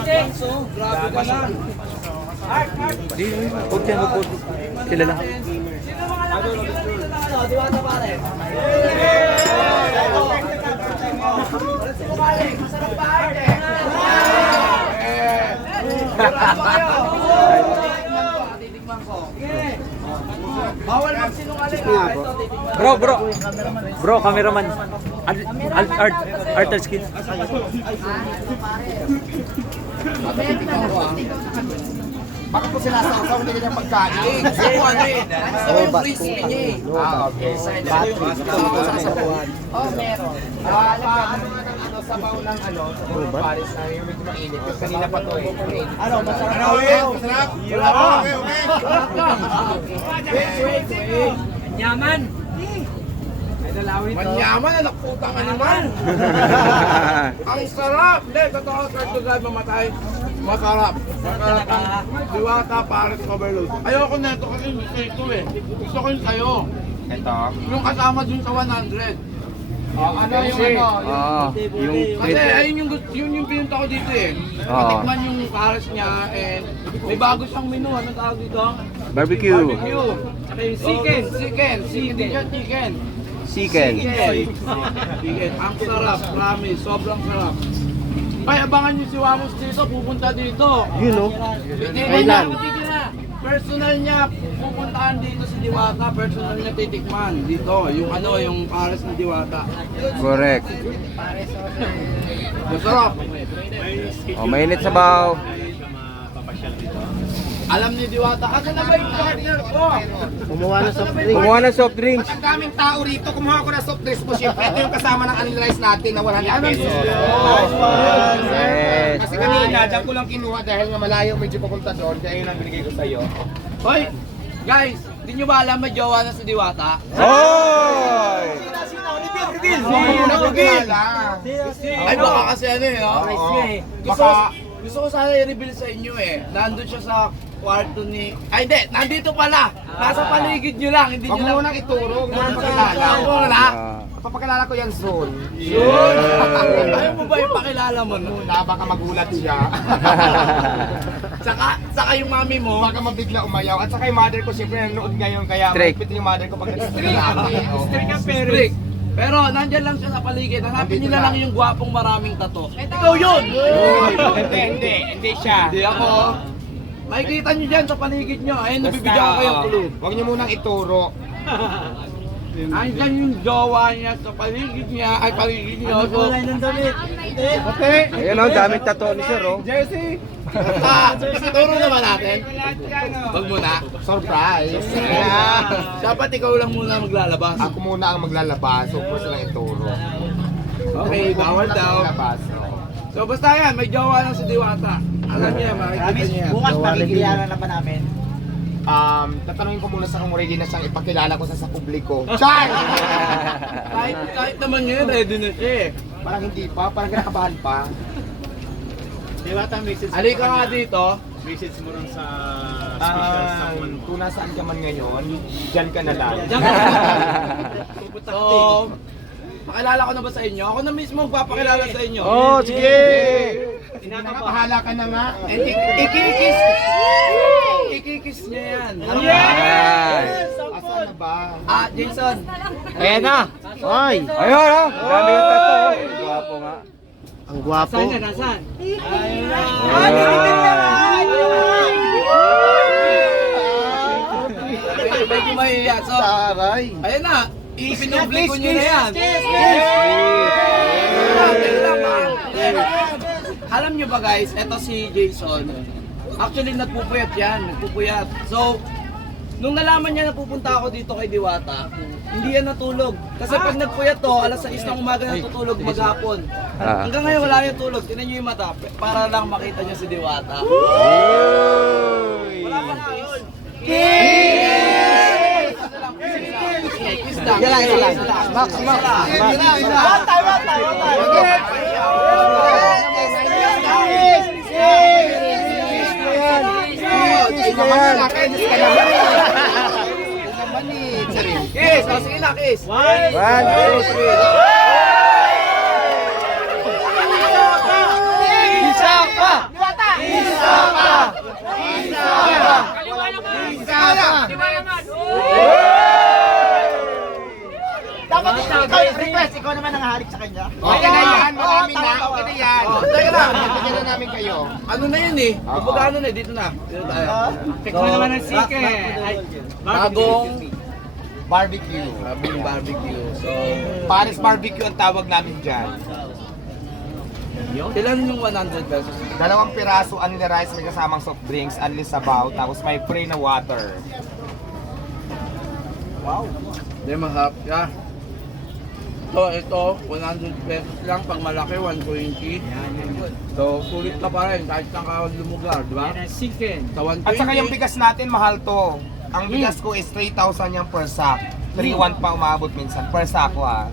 Grabe ka na. Di, huwag yan, huwag. Sila lang. Sino mga nakakita Diwata pare? Masarap ba arte? Titikman ko. Bawal magsinungaling ha. Ito, titikman. Bro, cameraman. Art skills. Bakit po sinasaw hindi ganyan pagkain? Gusto ko ano eh. Gusto ko yung crispy niya eh. Okay. Oh, meron. Ano sabaw ng Paris na yung medyo mainit. Kasi kanina pa to eh. Ano, masarap na Masarap? Wala pa. Wait. Yaman. Ay, dalawin to. Manyaman, anak putang animal. Ang sarap! Hindi, totoo, sir, to God, mamatay. Masarap. Masarap ang Diwata Paris overload. Ayoko na ito kasi gusto ito eh. Gusto ko yung sayo. Ito? Yung kasama dun sa 100. Ano yung kasi ayun yung pinunta ko dito eh. Patikman yung Paris niya and may bago siyang menu. Anong tawag dito? Barbecue. Saka yung chicken. Hindi siya chicken. Chicken. Chicken. Ang sarap, promise. Sobrang sarap. Ay, abangan niyo si Wamos dito, pupunta dito. Yun o. Kailan? Personal niya, pupuntahan dito si Diwata, personal niya titikman dito. Yung Paris na Diwata. Correct. Masarap. Oh, mainit sabaw. Alam ni Diwata, asa na ba yung partner ko? Kumuha ng soft drinks. Ang daming tao rito, kumuha ko na soft drinks mo. Siyempre, ito yung kasama ng anilize natin na 100 pesos. Yes. Kasi kanina, dyan ko lang kinuha dahil nga malayo medyo papunta doon. Kaya yun ang binigay ko sa'yo. Hoy, guys, di nyo ba alam may jowa na si Diwata? Hoy! Ay, baka kasi ano eh, no? Baka, Gusto ko sana i-reveal sa inyo eh. Nandun siya sa kwarto ni... Ay, hindi! Nandito pala! Nasa paligid nyo lang, hindi wag nyo mo lang... munang ituro, huwag mo nang pakilala. Wala! Papakilala ko yan soon. Yun! Ayaw mo ba ipakilala mo no? Na baka magulat siya. Saka yung mami mo... Baka mabigla umayaw. At saka yung mother ko siyempre nanonood ngayon. Kaya Strict. magpit yung mother ko pag nag-strict. Strict. Pero nandyan lang siya sa paligid. Hanapin nyo na lang yung gwapong maraming tato. Ikaw yun! Hindi siya. Hindi ako. Makikita nyo dyan sa paligid nyo. Ayun, nabibigyan ko kayong clue. Huwag niyo munang ituro. Andyan yung jowa niya sa paligid niya. Ay, paligid nyo. So, Okay. Ayan o, daming tato ni Sir o. Jersey. ituro naman natin. Wag muna. Surprise. Dapat ikaw lang muna maglalabas. Ako muna ang maglalabas. So, first lang ituro. Okay, bawal daw. So basta yan, may jowa lang si Diwata. Alam niya, makikita niya. Bukas makikilala na pa namin. Tatanungin ko muna sa kung ready na siyang ipakilala ko sa publiko. Char! Kahit naman ngayon, ready na siya eh. Parang hindi pa, parang kinakabahan pa. Diwata, message Halika nga dito. Message mo rin sa Kung nasaan ka man ngayon, dyan ka na lang. Diyan ka. So, pakilala ko na ba sa inyo? Ako na mismo magpapakilala sa inyo. Oh, sige! Pahala ka na nga. Ikikis! Ikikis niya yan. Yes! Asan na ba? Jason. Ayan na! Ay! Ayun o! Dami yung tato o. Gwapo nga. Ang gwapo. Saan yan? Nasaan? Medyo mahiya. So, Taray. ayun na. Ipinubliko nyo na yan. Alam nyo ba guys, eto si Jason. Actually nagpupuyat yan, nagpupuyat. So, nung nalaman niya na pupunta ako dito kay Diwata, hindi yan natulog. Kasi pag nagpuyat to, alas 6 ng umaga natutulog maghapon. Hanggang ngayon wala yung tulog, tinan nyo yung mata, para lang makita nyo si Diwata. Wala pa na yun. Kiss! Kiss lang. Isa lang. Max. Kiss! O, sige na, kiss! 1, 2, 3. Isa pa! nahalik sa kanya. Okay na yan, marami na. Okay na yan. Teka lang. Bigyan na namin kayo. Ano na yan eh? Kumbaga ano na eh, dito na. Dito tayo. Tikman naman ng sike. Bagong Barbecue. bagong barbecue. So, Paris barbecue ang tawag namin dyan. ilan yung 100 pesos? 2 piraso, only rice, may kasamang soft drinks, only sabaw, tapos may free na water. Hindi, masarap siya. So, ito, 100 pesos lang. Pag malaki, 120. So, sulit na pa rin kahit saan ka lumugar, di ba? Sa 120. At saka yung bigas natin, mahal to. Ang bigas ko is 3,000 yung per sack. 3,100 pa umabot minsan, per sako ha.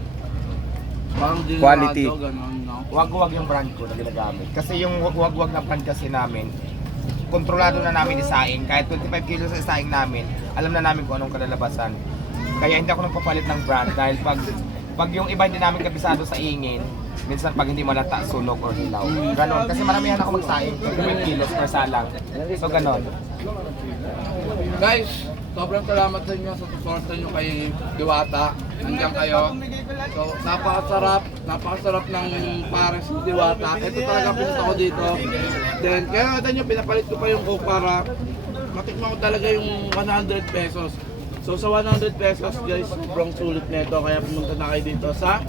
Parang Quality. dinarado, ganun, no? Wag-wag yung brand ko na ginagamit. Kasi yung wag-wag na brand kasi namin, kontrolado na namin isaing. Kahit 25 kilos sa isaing namin, alam na namin kung anong kalalabasan. Kaya hindi ako nagpapalit ng brand dahil pag yung iba hindi namin kabisado sa ingin, minsan pag hindi malata, sunog or hilaw. Ganon. Kasi maramihan ako magsaing, 25 kilos per salang. So ganon. Guys, sobrang salamat sa inyo sa suporta nyo kay Diwata. Nandiyan kayo. So, napakasarap ng pares ni Diwata. Ito talaga pinunta ko dito. Then, kaya nakita nyo, pinapalit ko pa yung coke para matikman ko talaga yung 100 pesos. So, sa 100 pesos, guys, sobrang sulit nito. Kaya pumunta na kayo dito sa...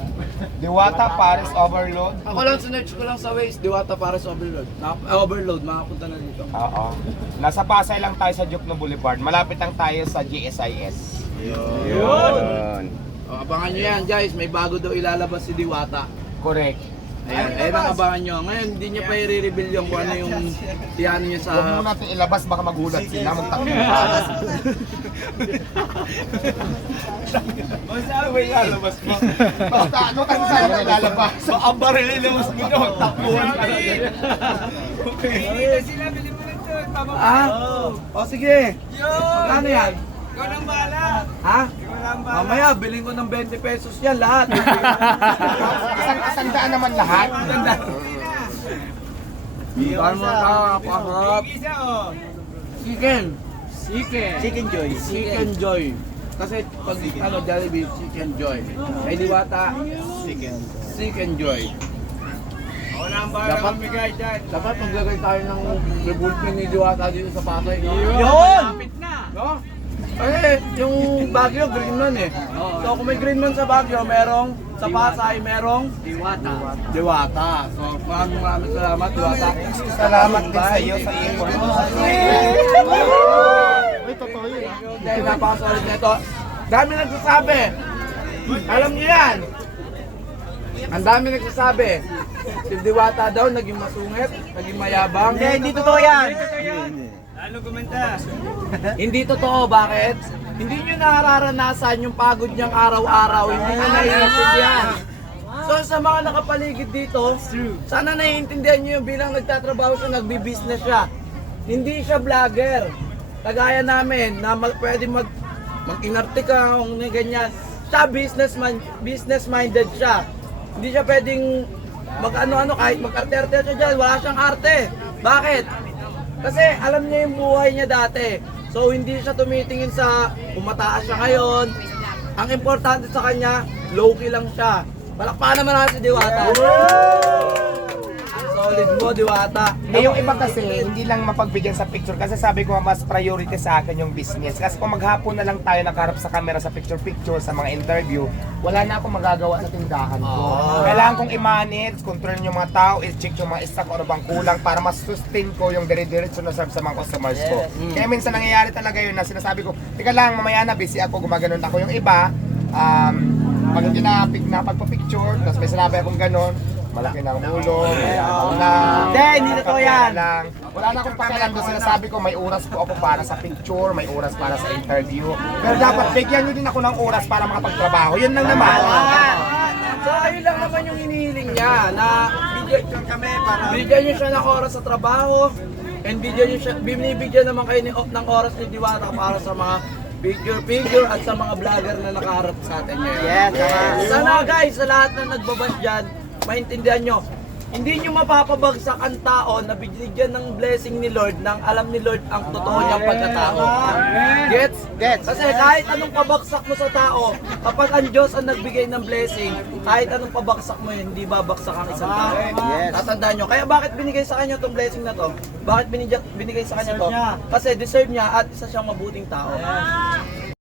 Diwata, Paris Overload. Ako lang, sinerch ko lang sa Waze, Diwata Pares Overload. Overload, makapunta na dito. Oo. Nasa Pasay lang tayo sa Jokno Boulevard. Malapit lang tayo sa GSIS. Yun. Abangan nyo yan, guys. May bago daw ilalabas si Diwata. Correct. Ayan ang abangan nyo. Ngayon, hindi nyo pa i-reveal yung kung ano yung tiyano nyo sa... Huwag mo natin ilabas, baka magulat sila. Magtakbo. Basta ano kasi sa'yo na ilalabas? So, ang baril ilabas mo nyo. Takbuhan ka na. O sige. Magkano yan? Ikaw nang bahala. Ha? Mamaya, bilhin ko ng 20 pesos yan lahat. Isang daan naman lahat. Paano mo nakakapasarap? Chicken. Chicken Joy. Chicken Joy. Kasi pag Jollibee, Chicken Joy. Kay Diwata, Chicken Joy. Dapat maglagay tayo ng revolver ni Diwata dito sa Pasay. Yun! No? Eh, yung Baguio, green man eh. So kung may green man sa Baguio, merong sa Pasay, merong Diwata. So maraming salamat, Diwata. Salamat din sa iyo sa effort. Dahil napakasolid na ito. Dami nagsasabi. Alam niyo yan. Ang dami nagsasabi. Si Diwata daw naging masungit, naging mayabang. Hindi totoo yan. Hindi totoo, bakit? Hindi nyo nararanasan yung pagod niyang araw-araw, hindi nyo naiintindihan. So sa mga nakapaligid dito, sana naiintindihan nyo yung bilang nagtatrabaho siya, nagbi-business siya. Hindi siya vlogger. Kagaya namin na pwede mag-inarte ka o ganyan. Siya business-minded siya. Hindi siya pwedeng mag-ano-ano kahit mag-arte-arte siya dyan, wala siyang arte. Bakit? Kasi alam niya yung buhay niya dati. So hindi siya tumitingin sa kung mataas siya ngayon. Ang importante sa kanya, low-key lang siya. Palakpakan naman natin si Diwata. Ang solid mo, Diwata. Eh, yung iba kasi, hindi lang mapagbigyan sa picture kasi sabi ko mas priority sa akin yung business. Kasi kung maghapon na lang tayo nakaharap sa camera sa picture-picture, sa mga interview, wala na akong magagawa sa tindahan ko. Kailangan kong i-manage, control yung mga tao, i-check yung mga stock kung ano bang kulang para mas sustain ko yung dire-diretso na serve sa mga customers ko. Kaya minsan nangyayari talaga yun na sinasabi ko, tika lang, mamaya na, busy ako, gumaganon ako. Yung iba, pag hindi napagpa-picture, tapos may sinabi akong ganon, malaki ng ulo, Hindi totoo yan. Wala na akong pakialam doon. Sinasabi ko, may oras po ako para sa picture, may oras para sa interview. Pero dapat bigyan nyo din ako ng oras para makapagtrabaho. Yun lang naman. So ayun lang naman yung hinihiling niya na bigyan niyo siya ng oras sa trabaho and binibigyan naman kayo ng oras ni Diwata para sa mga picture at sa mga vlogger na nakaharap sa atin ngayon. Yes, Sana guys, sa lahat na nagbabash dyan, maintindihan nyo, Hindi nyo mapapabagsak ang tao na binigyan ng blessing ni Lord nang alam ni Lord ang totoo niyang pagkatao. Gets? Gets. Kasi kahit anong pabagsak mo sa tao, kapag ang Diyos ang nagbigay ng blessing, kahit anong pabagsak mo yun, hindi babagsak ang isang tao. Yes. Tatandaan nyo. Kaya bakit binigay sa kanya tong blessing na to? Bakit binigay sa kanya to? Kasi deserve niya at isa siyang mabuting tao.